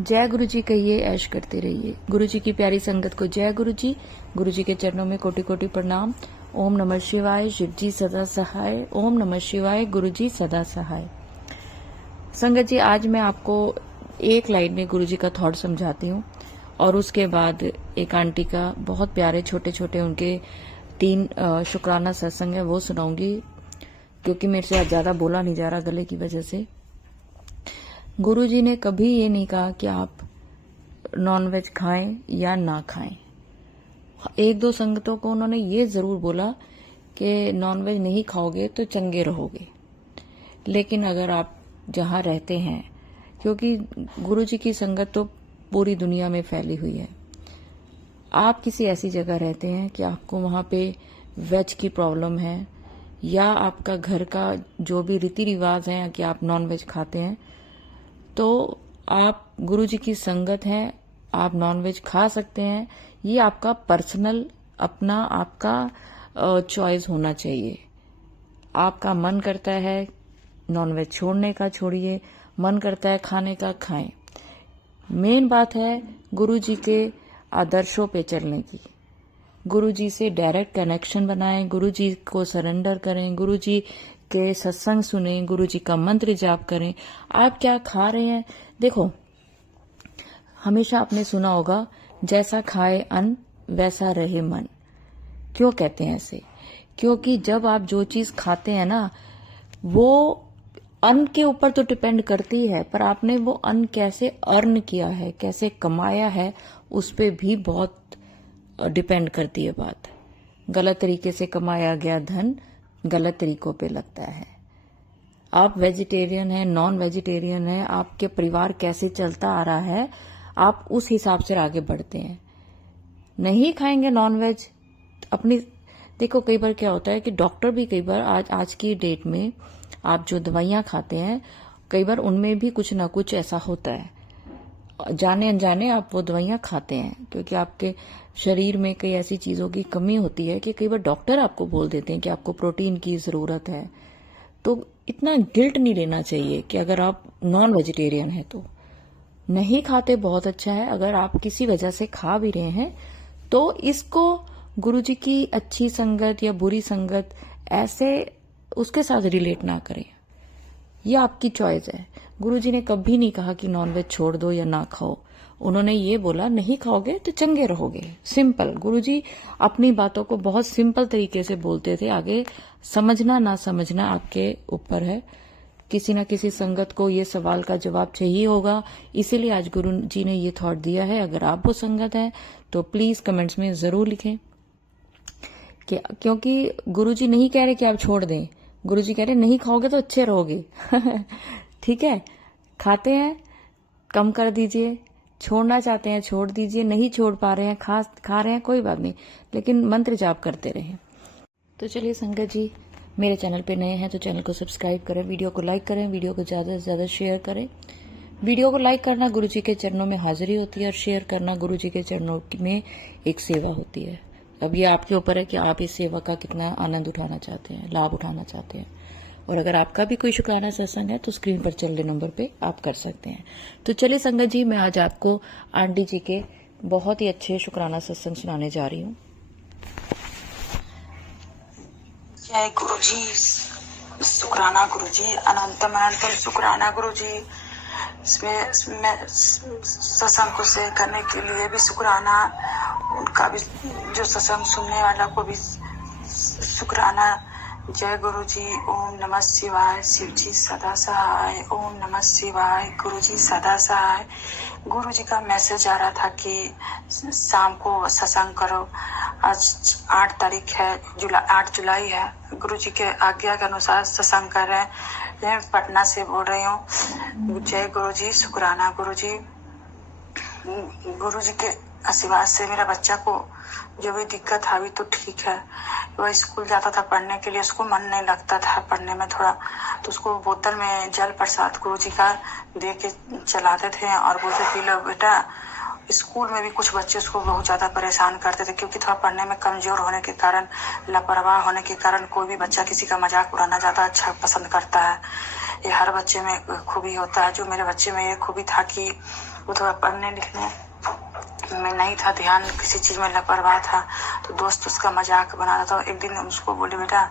जय गुरु जी कहिए, ऐश करते रहिए। गुरु जी की प्यारी संगत को जय गुरु जी। गुरु जी के चरणों में कोटि कोटि प्रणाम। ओम नमः शिवाय। शिव जी सदा सहाय। ओम नमः शिवाय। गुरु जी सदा सहाय। संगत जी, आज मैं आपको एक लाइन में गुरु जी का थॉट समझाती हूँ और उसके बाद एक आंटी का बहुत प्यारे छोटे छोटे उनके 3 शुक्राना सत्संग है वो सुनाऊंगी, क्योंकि मेरे से आज ज्यादा बोला नहीं जा रहा गले की वजह से। गुरु जी ने कभी ये नहीं कहा कि आप नॉनवेज खाएं या ना खाएं। एक दो संगतों को उन्होंने ये जरूर बोला कि नॉनवेज नहीं खाओगे तो चंगे रहोगे। लेकिन अगर आप जहां रहते हैं, क्योंकि गुरु जी की संगत तो पूरी दुनिया में फैली हुई है, आप किसी ऐसी जगह रहते हैं कि आपको वहां पे वेज की प्रॉब्लम है, या आपका घर का जो भी रीति रिवाज है कि आप नॉनवेज खाते हैं, तो आप गुरु जी की संगत हैं, आप नॉनवेज खा सकते हैं। ये आपका पर्सनल अपना आपका चॉइस होना चाहिए। आपका मन करता है नॉनवेज छोड़ने का, छोड़िए। मन करता है खाने का, खाएं। मेन बात है गुरु जी के आदर्शों पे चलने की। गुरु जी से डायरेक्ट कनेक्शन बनाएं, गुरु जी को सरेंडर करें, गुरु जी के सत्संग सुने, गुरु जी का मंत्र जाप करें। आप क्या खा रहे हैं, देखो, हमेशा आपने सुना होगा, जैसा खाए अन्न वैसा रहे मन। क्यों कहते हैं ऐसे? क्योंकि जब आप जो चीज खाते हैं ना, वो अन्न के ऊपर तो डिपेंड करती है, पर आपने वो अन्न कैसे अर्न किया है, कैसे कमाया है, उस पे भी बहुत डिपेंड करती है बात। गलत तरीके से कमाया गया धन गलत तरीकों पे लगता है। आप वेजिटेरियन हैं, नॉन वेजिटेरियन हैं, आपके परिवार कैसे चलता आ रहा है, आप उस हिसाब से आगे बढ़ते हैं। नहीं खाएंगे नॉनवेज अपनी, देखो कई बार क्या होता है कि डॉक्टर भी कई बार आज की डेट में आप जो दवाइयां खाते हैं, कई बार उनमें भी कुछ ना कुछ ऐसा होता है, जाने अनजाने आप वो दवाइयां खाते हैं, क्योंकि आपके शरीर में कई ऐसी चीजों की कमी होती है कि कई बार डॉक्टर आपको बोल देते हैं कि आपको प्रोटीन की जरूरत है। तो इतना गिल्ट नहीं लेना चाहिए कि अगर आप नॉन वेजिटेरियन है तो नहीं खाते, बहुत अच्छा है। अगर आप किसी वजह से खा भी रहे हैं तो इसको गुरु जी की अच्छी संगत या बुरी संगत ऐसे उसके साथ रिलेट ना करें। ये आपकी चॉइस है। गुरुजी ने कभी नहीं कहा कि नॉनवेज छोड़ दो या ना खाओ। उन्होंने ये बोला, नहीं खाओगे तो चंगे रहोगे। सिंपल। गुरुजी अपनी बातों को बहुत सिंपल तरीके से बोलते थे। आगे समझना ना समझना आपके ऊपर है। किसी ना किसी संगत को ये सवाल का जवाब चाहिए होगा, इसीलिए आज गुरु जी ने ये थॉट दिया है। अगर आप वो संगत है तो प्लीज कमेंट्स में जरूर लिखें, क्योंकि गुरुजी नहीं कह रहे कि आप छोड़ दें। गुरुजी कह रहे नहीं खाओगे तो अच्छे रहोगे। ठीक है, खाते हैं कम कर दीजिए, छोड़ना चाहते हैं छोड़ दीजिए, नहीं छोड़ पा रहे हैं खा रहे हैं कोई बात नहीं, लेकिन मंत्र जाप करते रहें। तो चलिए संगत जी, मेरे चैनल पे नए हैं तो चैनल को सब्सक्राइब करें, वीडियो को लाइक करें, वीडियो को ज्यादा से ज्यादा शेयर करें। वीडियो को लाइक करना गुरु जी के चरणों में हाजिरी होती है और शेयर करना गुरु जी के चरणों में एक सेवा होती है। अब ये आपके ऊपर है कि आप इस सेवा का कितना आनंद उठाना चाहते हैं, लाभ उठाना चाहते हैं। और अगर आपका भी कोई शुक्राना सत्संग है तो स्क्रीन पर चल रहे नंबर पे आप कर सकते हैं। तो चलिए संगत जी, मैं आज आपको आंटी जी के बहुत ही अच्छे शुक्राना सत्संग सुनाने जा रही हूँ। जय गुरु जी, शुक्राना गुरु जी, अनंतम शुक्राना गुरु जी। इसमें सत्संग को शेयर करने के लिए भी शुक्राना, उनका भी जो सत्संग सुनने वाला को भी शुक्राना। जय गुरु जी। ओम नमः शिवाय। शिव जी सदा सहाय। ओम नमः शिवाय। गुरु जी सदा सहाय। गुरु जी का मैसेज आ रहा था कि शाम को सत्संग करो। आज 8 तारीख है, 8 जुलाई है। गुरु जी के आज्ञा के अनुसार सत्संग कर रहे हैं। मैं पटना से बोल रही हूँ। जय गुरु जी, शुक्राना गुरु जी। गुरु जी के आशीर्वाद से मेरा बच्चा को जो भी दिक्कत है अभी तो ठीक है। वह स्कूल जाता था पढ़ने के लिए, उसको मन नहीं लगता था पढ़ने में थोड़ा, तो उसको बोतल में जल प्रसाद गुरु जी का दे के चलाते थे और बोलते पी लो बेटा। स्कूल में भी कुछ बच्चे उसको बहुत ज्यादा परेशान करते थे, क्योंकि थोड़ा पढ़ने में कमजोर होने के कारण, लापरवाह होने के कारण कोई भी बच्चा किसी का मजाक उड़ाना ज्यादा अच्छा पसंद करता है। ये हर बच्चे में खूबी होता है। जो मेरे बच्चे में ये खूबी था कि वो थोड़ा पढ़ने लिखने में नहीं था ध्यान, किसी चीज में लापरवाह था, तो दोस्त उसका मजाक बनाता था। एक दिन उसको बोले, बेटा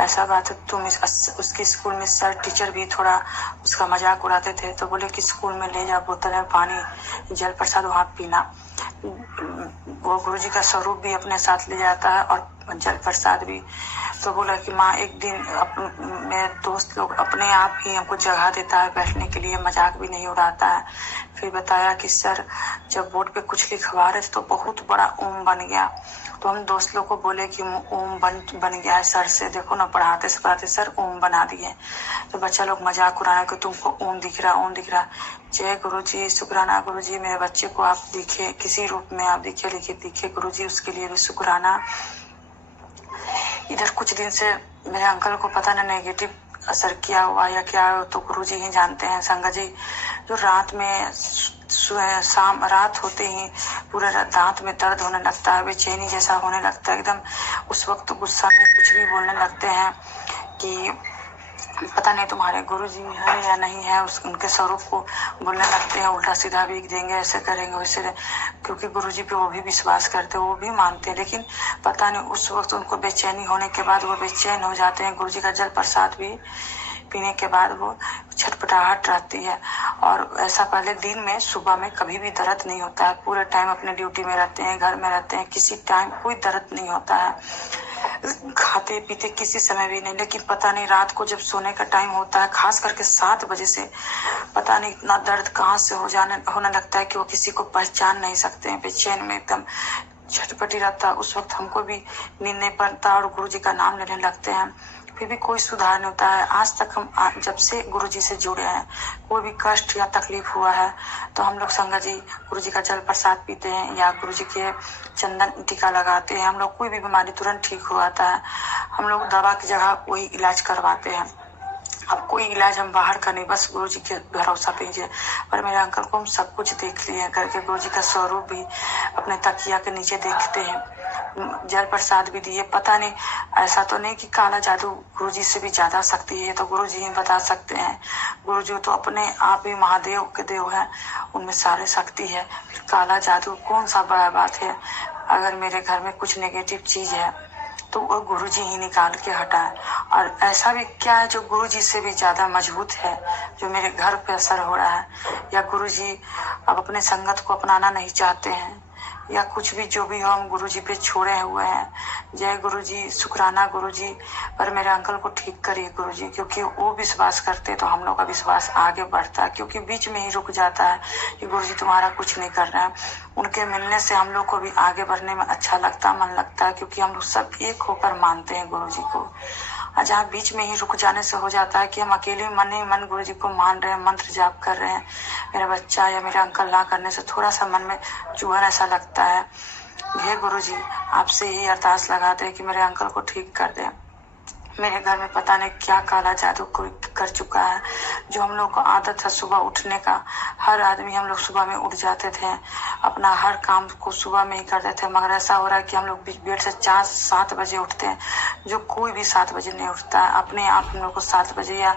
ऐसा बात है, तुम उसके स्कूल में सर टीचर भी थोड़ा उसका मजाक उड़ाते थे, तो बोले कि स्कूल में ले जा बोतल में पानी, जल प्रसाद वहाँ पीना। वो गुरुजी का स्वरूप भी अपने साथ ले जाता है और जल प्रसाद भी। तो बोला कि माँ एक दिन मेरे दोस्त लोग अपने आप ही हमको जगह देता है बैठने के लिए, मजाक भी नहीं उड़ाता है। फिर बताया कि सर जब बोर्ड पे कुछ लिखवा रहे थे तो बहुत बड़ा ओम बन गया, तो हम दोस्त लोग को बोले कि ओम बन गया है सर से, देखो ना पढ़ाते से पढ़ाते सर ओम बना दिए। तो बच्चा लोग मजाक उड़ाया कि तुमको ओम दिख रहा, ओम दिख रहा। जय गुरु जी, शुक्राना गुरु जी, मेरे बच्चे को आप दिखे, किसी रूप में आप दिखे गुरु जी, उसके लिए भी शुक्राना। इधर कुछ दिन से मेरे अंकल को पता नहीं नेगेटिव असर किया हुआ या क्या, तो गुरुजी ही जानते हैं। संगत जी, जो रात में शाम रात होते ही पूरा दांत में दर्द होने लगता है, बेचैनी जैसा होने लगता है एकदम, उस वक्त गुस्सा में कुछ भी बोलने लगते हैं कि पता नहीं तुम्हारे गुरुजी है या नहीं है, उनके स्वरूप को बोलने लगते हैं, उल्टा सीधा भी देंगे, ऐसे करेंगे वैसे, क्योंकि गुरुजी पे वो भी विश्वास करते, वो भी मानते हैं, लेकिन पता नहीं उस वक्त उनको बेचैनी होने के बाद वो बेचैन हो जाते हैं। गुरुजी का जल प्रसाद भी पीने के बाद वो छटपटाहट रहती है। और ऐसा पहले दिन में सुबह में कभी भी दर्द नहीं होता है, पूरे टाइम अपने ड्यूटी में रहते हैं, घर में रहते हैं, किसी टाइम कोई दर्द नहीं होता है, खाते पीते किसी समय भी नहीं। लेकिन पता नहीं रात को जब सोने का टाइम होता है, खास करके 7 बजे से पता नहीं इतना दर्द कहाँ से होने लगता है कि वो किसी को पहचान नहीं सकते हैं, बेचैन में एकदम छटपटी रहता है। उस वक्त हमको भी नींद नहीं पड़ता और गुरुजी का नाम लेने लगते हैं, फिर भी कोई सुधार नहीं होता है। आज तक हम जब से गुरुजी से जुड़े हैं, कोई भी कष्ट या तकलीफ हुआ है तो हम लोग संगत जी गुरुजी का जल प्रसाद पीते हैं या गुरुजी के चंदन टीका लगाते हैं। हम लोग कोई भी बीमारी तुरंत ठीक हो जाता है। हम लोग दवा की जगह वही इलाज करवाते हैं। अब कोई इलाज हम बाहर का नहीं, बस गुरुजी के भरोसा कीजिए। पर मेरे अंकल को हम सब कुछ देख लिए करके, गुरुजी का स्वरूप भी अपने तकिया के नीचे देखते हैं, जल प्रसाद भी दिए। पता नहीं, ऐसा तो नहीं कि काला जादू गुरुजी से भी ज्यादा शक्ति है, तो गुरुजी ही बता सकते हैं। गुरुजी तो अपने आप ही महादेव के देव है, उनमें सारे शक्ति है। फिर काला जादू कौन सा बड़ा बात है। अगर मेरे घर में कुछ नेगेटिव चीज है तो वो गुरुजी ही निकाल के हटाए। और ऐसा भी क्या है जो गुरुजी से भी ज्यादा मजबूत है, जो मेरे घर पे असर हो रहा है, या गुरुजी अब अपने संगत को अपनाना नहीं चाहते हैं, या कुछ भी जो भी हो, हम गुरुजी पे छोड़े हुए हैं। जय गुरुजी, शुक्राना गुरुजी। पर मेरे अंकल को ठीक करिए गुरुजी, क्योंकि वो विश्वास करते तो हम लोग का विश्वास आगे बढ़ता है, क्योंकि बीच में ही रुक जाता है कि गुरुजी तुम्हारा कुछ नहीं कर रहे हैं। उनके मिलने से हम लोग को भी आगे बढ़ने में अच्छा लगता, मन लगता है, क्योंकि हम लोग सब एक होकर मानते हैं गुरुजी को। जहाँ बीच में ही रुक जाने से हो जाता है कि हम अकेले मन ही मन गुरुजी को मान रहे हैं, मंत्र जाप कर रहे हैं, मेरा बच्चा या मेरा अंकल ना करने से थोड़ा सा मन में चुभन ऐसा लगता है। हे गुरुजी, आपसे यही अरदास लगाते हैं कि मेरे अंकल को ठीक कर दें। मेरे घर में पता नहीं क्या काला जादू कोई कर चुका है। जो हम लोग को आदत है सुबह उठने का, हर आदमी हम लोग सुबह में उठ जाते थे, अपना हर काम को सुबह में ही करते थे, मगर ऐसा हो रहा है कि हम लोग बेड से 4-7 बजे उठते हैं, जो कोई भी 7 बजे नहीं उठता है। अपने आप हम लोग को 7 बजे या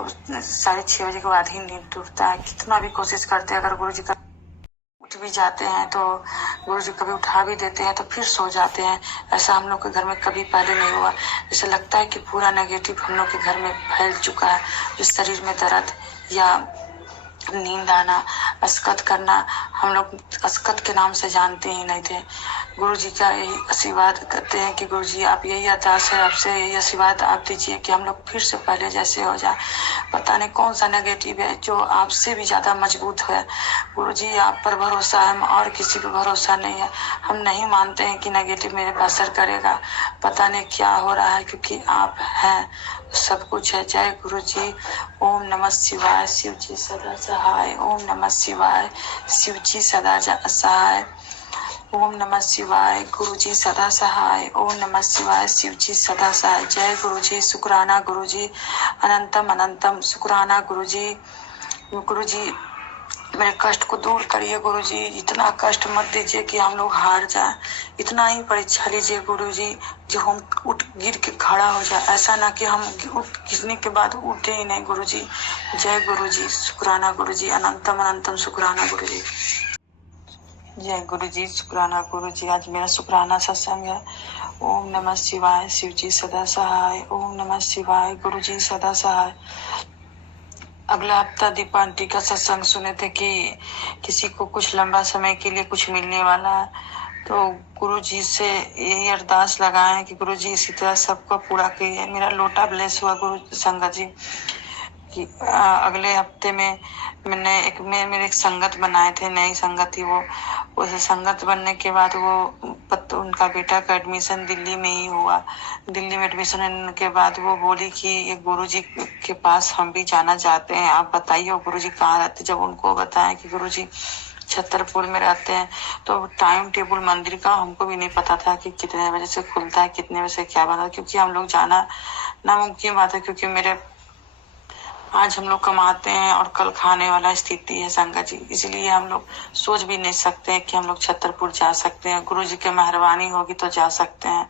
6:30 बजे के बाद ही नींद टूटता है। कितना भी कोशिश करते हैं, अगर गुरुजी का उठ भी जाते हैं तो गुरुजी कभी उठा भी देते हैं तो फिर सो जाते हैं। ऐसा हम लोग के घर में कभी पहले नहीं हुआ। जैसे लगता है कि पूरा नेगेटिव हम लोग के घर में फैल चुका है। जो शरीर में दर्द या नींद आना, अस्कत करना, हम लोग अस्कत के नाम से जानते ही नहीं थे। गुरुजी का यही आशीर्वाद करते हैं कि गुरुजी आप यही अरदास है, आपसे यही आशीर्वाद आप दीजिए कि हम लोग फिर से पहले जैसे हो जाए। पता नहीं कौन सा नेगेटिव है जो आपसे भी ज्यादा मजबूत है। गुरुजी आप पर भरोसा है, और किसी पर भरोसा नहीं है। हम नहीं मानते हैं कि नेगेटिव मेरे पर असर करेगा। पता नहीं क्या हो रहा है, क्योंकि आप हैं, सब कुछ है। जय गुरुजी। ओम नमः शिवाय, शिव जी सदा सहाय। ओम नमः शिवाय, शिव जी सदा सहाय। ओम नमः शिवाय, गुरुजी सदा सहाय। ओम नमः शिवाय, शिव जी सदा सहाय। जय गुरुजी, शुक्राना गुरुजी, अनंतम अनंतम शुक्राना गुरुजी। गुरुजी मेरे कष्ट को दूर करिए गुरुजी। इतना कष्ट मत दीजिए कि हम लोग हार जाए। इतना ही परीक्षा लीजिए गुरुजी जो हम उठ गिर के खड़ा हो जाए। ऐसा ना कि हम उठ गिरने के बाद उठे ही नहीं गुरुजी। जय गुरुजी, शुक्राना गुरुजी, अनंतम अनंतम शुक्राना गुरुजी। जय गुरुजी, शुक्राना गुरुजी। आज मेरा शुक्राना सत्संग है। ओम नमः शिवाय, शिव जी सदा सहाय। ओम नमः शिवाय, गुरुजी सदा सहाय। अगला हफ्ता दीपा आंटी का सत्संग सुने थे कि किसी को कुछ लंबा समय के लिए कुछ मिलने वाला है, तो गुरु जी से यही अरदास लगाए कि गुरु जी इसी तरह सबको पूरा कीजिए। मेरा लोटा ब्लेस हुआ गुरु संगत जी कि अगले हफ्ते में मेरे एक संगत बनाए थे, नई संगत थी वो। उस संगत बनने के बाद उनका बेटा का एडमिशन दिल्ली में ही हुआ। दिल्ली में एडमिशन होने के बाद वो बोली कि गुरुजी के पास हम भी जाना चाहते हैं, आप बताइए गुरुजी कहाँ रहते। जब उनको बताया कि गुरुजी छतरपुर में रहते हैं, तो टाइम टेबल मंदिर का हमको भी नहीं पता था कि कितने बजे से खुलता है, कितने बजे से क्या बना, क्योंकि हम लोग जाना नामुमकिन बात है, क्योंकि मेरे आज हम लोग कमाते हैं और कल खाने वाला स्थिति है संगत जी। इसलिए हम लोग सोच भी नहीं सकते हैं कि हम लोग छतरपुर जा सकते हैं। गुरु जी की मेहरबानी होगी तो जा सकते हैं,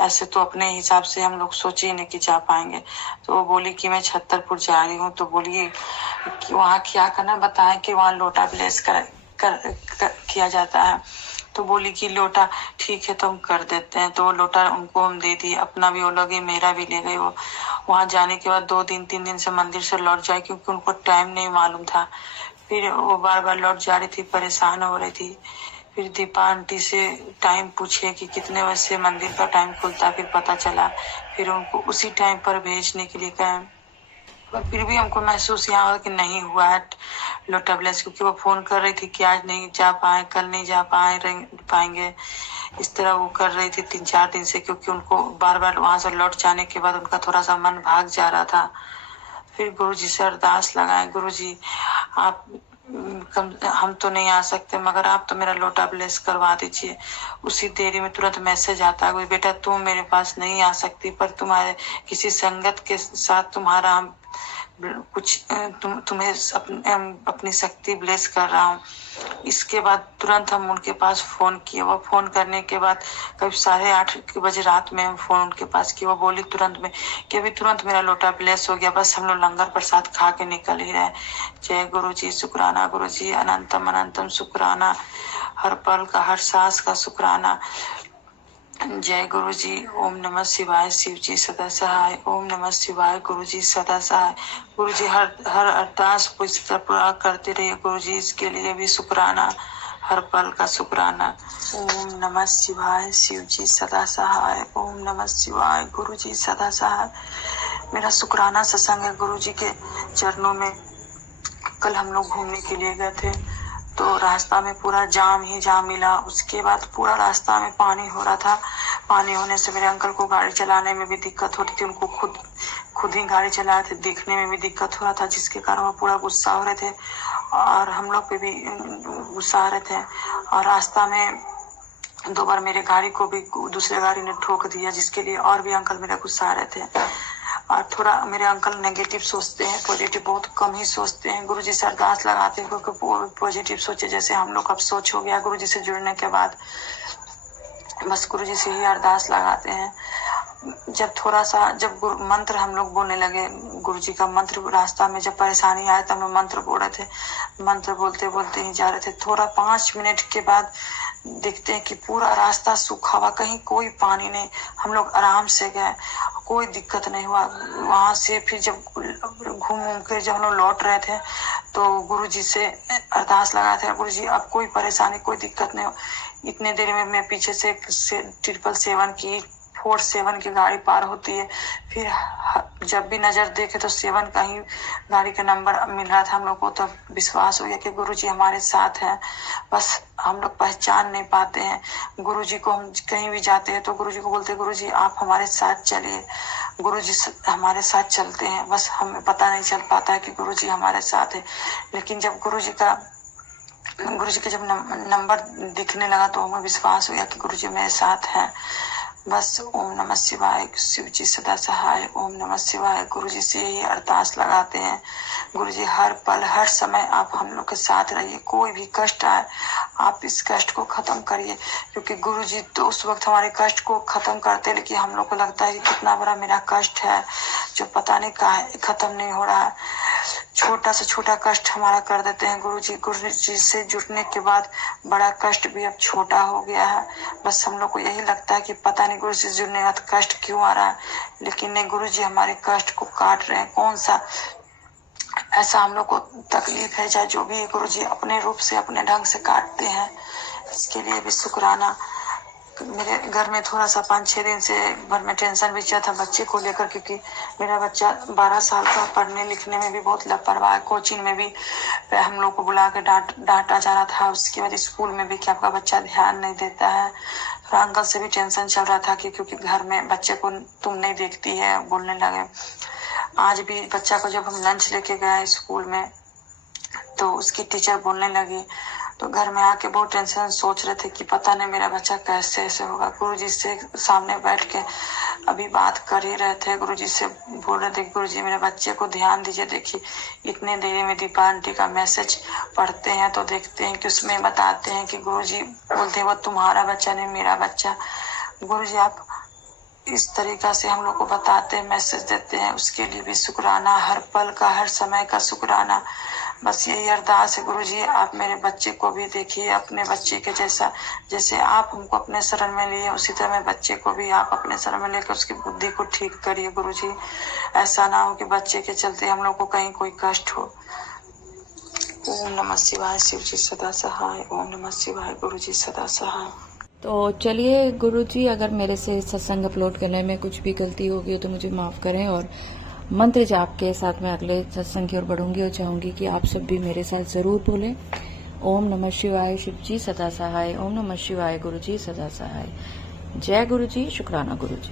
ऐसे तो अपने हिसाब से हम लोग सोचे ही नहीं कि जा पाएंगे। तो वो बोली कि मैं छतरपुर जा रही हूँ, तो बोलिए कि वहाँ क्या करना, बताएं कि वहाँ लोटा ब्लेस किया जाता है। तो बोली कि लोटा ठीक है तो हम कर देते हैं। तो वो लोटा उनको हम दे दिए, अपना भी वो लगे, मेरा भी ले गए। वो वहां जाने के बाद 2 दिन 3 दिन से मंदिर से लौट जाए, क्योंकि उनको टाइम नहीं मालूम था। फिर वो बार बार लौट जा रही थी, परेशान हो रही थी। फिर दीपा आंटी से टाइम पूछे कि कितने बजे से मंदिर का टाइम खुलता, फिर पता चला। फिर उनको उसी टाइम पर भेजने के लिए कहा, पर फिर भी हमको महसूस यहाँ हुआ कि नहीं हुआ है लोटा ब्लेस, क्योंकि वो फोन कर रही थी कि आज नहीं जा पाए, कल नहीं जा पाएंगे। इस तरह वो कर रही थी 3-4 दिन से, क्योंकि उनको बार बार वहां से लौट जाने के बाद उनका थोड़ा सा मन भाग जा रहा था। फिर गुरुजी से अरदास लगाए, गुरुजी आप हम तो नहीं आ सकते, मगर आप तो मेरा लोटा ब्लेस करवा दीजिए। उसी देरी में तुरंत मैसेज आता है, बेटा तुम मेरे पास नहीं आ सकती, पर तुम्हारे किसी संगत के साथ तुम्हारा कुछ तुम्हें अपनी शक्ति ब्लेस कर रहा हूँ। इसके बाद तुरंत हम उनके पास फोन किए। वो फोन करने के बाद करीब 8:30 बजे रात में हम फोन उनके पास किए। वो बोली तुरंत में कि अभी तुरंत मेरा लोटा ब्लेस हो गया, बस हम लोग लंगर प्रसाद खा के निकल ही रहे। जय गुरु जी, शुक्राना गुरु जी, अनंतम अनंतम शुक्राना, हर पल का हर सांस का शुक्राना। जय गुरु जी। ओम नमः शिवाय, शिव जी सदा सहाय। ओम नमः शिवाय, गुरु जी सदा सहाय। गुरु जी हर अरदास पूरा करते रहिए गुरु जी, इसके लिए भी शुक्राना, हर पल का शुक्राना। ओम नमः शिवाय, शिव जी सदा सहाय। ओम नमः शिवाय, गुरु जी सदा सहाय। मेरा शुक्राना सत्संग है गुरु जी के चरणों में। कल हम लोग घूमने के लिए गए थे, तो रास्ता में पूरा जाम ही जाम मिला। उसके बाद पूरा रास्ता में पानी हो रहा था। पानी होने से मेरे अंकल को गाड़ी चलाने में भी दिक्कत हो रही थी। उनको खुद ही गाड़ी चला रहे थे, देखने में भी दिक्कत हो रहा था, जिसके कारण वो पूरा गुस्सा हो रहे थे और हम लोग पे भी गुस्सा आ रहे थे। और रास्ता में 2 बार मेरे गाड़ी को भी दूसरे गाड़ी ने ठोक दिया, जिसके लिए और भी अंकल मेरा गुस्सा आ रहे थे। और थोड़ा मेरे अंकल नेगेटिव सोचते हैं, पॉजिटिव बहुत कम ही सोचते हैं। गुरुजी से अरदास लगाते हैं क्योंकि पॉजिटिव सोचे, जैसे हम लोग अब सोच हो गया गुरुजी से जुड़ने के बाद। बस गुरुजी से ही अरदास लगाते हैं। जब मंत्र हम लोग बोलने लगे, गुरुजी का मंत्र, रास्ता में जब परेशानी आए तब हम मंत्र बोल रहे थे। मंत्र बोलते बोलते ही जा रहे थे। थोड़ा 5 मिनट के बाद देखते हैं कि पूरा रास्ता सूखा हुआ, कहीं कोई पानी नहीं। हम लोग आराम से गए, कोई दिक्कत नहीं हुआ। वहां से फिर जब घूम कर जब हम लोग लौट रहे थे, तो गुरुजी से अरदास लगाए थे, गुरुजी अब कोई परेशानी कोई दिक्कत नहीं हो। इतने देर में मैं पीछे से 777 की 47 की गाड़ी पार होती है। फिर जब भी नजर देखे तो 7 का ही गाड़ी का नंबर मिल रहा था हम लोग को। तब विश्वास हो गया कि गुरुजी हमारे साथ है। बस हम लोग पहचान नहीं पाते हैं गुरुजी को। हम कहीं भी जाते हैं तो गुरुजी को बोलते हैं, गुरुजी आप हमारे साथ चलिए। गुरुजी हमारे साथ चलते हैं, बस हमें पता नहीं चल पाता है कि गुरुजी हमारे साथ है। लेकिन जब गुरुजी का जब नंबर दिखने लगा तो हमें विश्वास हो गया कि गुरुजी मेरे साथ हैं। बस ओम नमः शिवाय, शिव जी सदा सहाय, ओम नमः शिवाय। गुरु जी से यही अरदास लगाते हैं, गुरु जी हर पल हर समय आप हम लोग के साथ रहिए, कोई भी कष्ट आए आप इस कष्ट को खत्म करिए, क्योंकि गुरु जी तो उस वक्त हमारे कष्ट को खत्म करते हैं, लेकिन हम लोग को लगता है कि कितना बड़ा मेरा कष्ट है जो पता नहीं कहाँ खत्म नहीं हो रहा है। छोटा से छोटा कष्ट हमारा कर देते हैं गुरु जी से जुड़ने के बाद बड़ा कष्ट भी अब छोटा हो गया है। बस हम लोग को यही लगता है कि पता नहीं गुरु जी से जुड़ने के बाद कष्ट क्यों आ रहा है, लेकिन नहीं, गुरु जी हमारे कष्ट को काट रहे हैं। कौन सा ऐसा हम लोग को तकलीफ है, चाहे जो भी है, गुरु जी अपने रूप से अपने ढंग से काटते हैं। इसके लिए भी शुक्राना। मेरे घर में थोड़ा सा 5-6 दिन से घर में टेंशन भी चल था बच्चे को लेकर, क्योंकि मेरा बच्चा 12 साल का, पढ़ने लिखने में भी बहुत लापरवाह है। कोचिंग में भी हम लोग को बुला के डांटा जा रहा था, उसके बाद स्कूल में भी कि आपका बच्चा ध्यान नहीं देता है। फिर अंकल से भी टेंशन चल रहा था कि क्योंकि घर में बच्चे को तुम नहीं देखती है, बोलने लगे। आज भी बच्चा को जब हम लंच लेके गए स्कूल में तो उसकी टीचर बोलने लगी, तो घर में आके बहुत टेंशन, सोच रहे थे कि पता नहीं मेरा बच्चा कैसे ऐसे होगा। गुरुजी से सामने बैठ के अभी बात कर ही रहे थे, गुरुजी से बोल रहे थे गुरुजी मेरे बच्चे को ध्यान दीजिए। देखिए इतने देरी में दीपा आंटी का मैसेज पढ़ते हैं तो देखते हैं कि उसमें बताते हैं कि गुरुजी बोलते हैं वो तुम्हारा बच्चा नहीं मेरा बच्चा। गुरुजी आप इस तरीका से हम लोग को बताते हैं, मैसेज देते हैं, उसके लिए भी शुक्राना, हर पल का हर समय का शुक्राना। बस यही अरदास है गुरुजी आप मेरे बच्चे को भी देखिए अपने बच्चे के जैसा, जैसे आप हमको अपने शरण में लिए उसी तरह मेरे बच्चे को भी आप अपने शरण में लेकर उसकी बुद्धि को ठीक करिए गुरुजी। ऐसा ना हो कि बच्चे के चलते हम लोग को कहीं कोई कष्ट हो। ओम नमः शिवाय, शिव जी सदा सहाय। ओम नमः शिवाय, गुरु जी सदा सहाय। तो चलिए गुरुजी, अगर मेरे से सत्संग अपलोड करने में कुछ भी गलती होगी तो मुझे माफ करें, और मंत्र जाप के साथ मैं अगले सत्संग की ओर बढ़ूंगी और चाहूंगी कि आप सब भी मेरे साथ जरूर बोलें ओम नमः शिवाय, शिव जी सदा सहाय। ओम नमः शिवाय, गुरुजी सदा सहाय। जय गुरुजी, शुक्राना गुरुजी।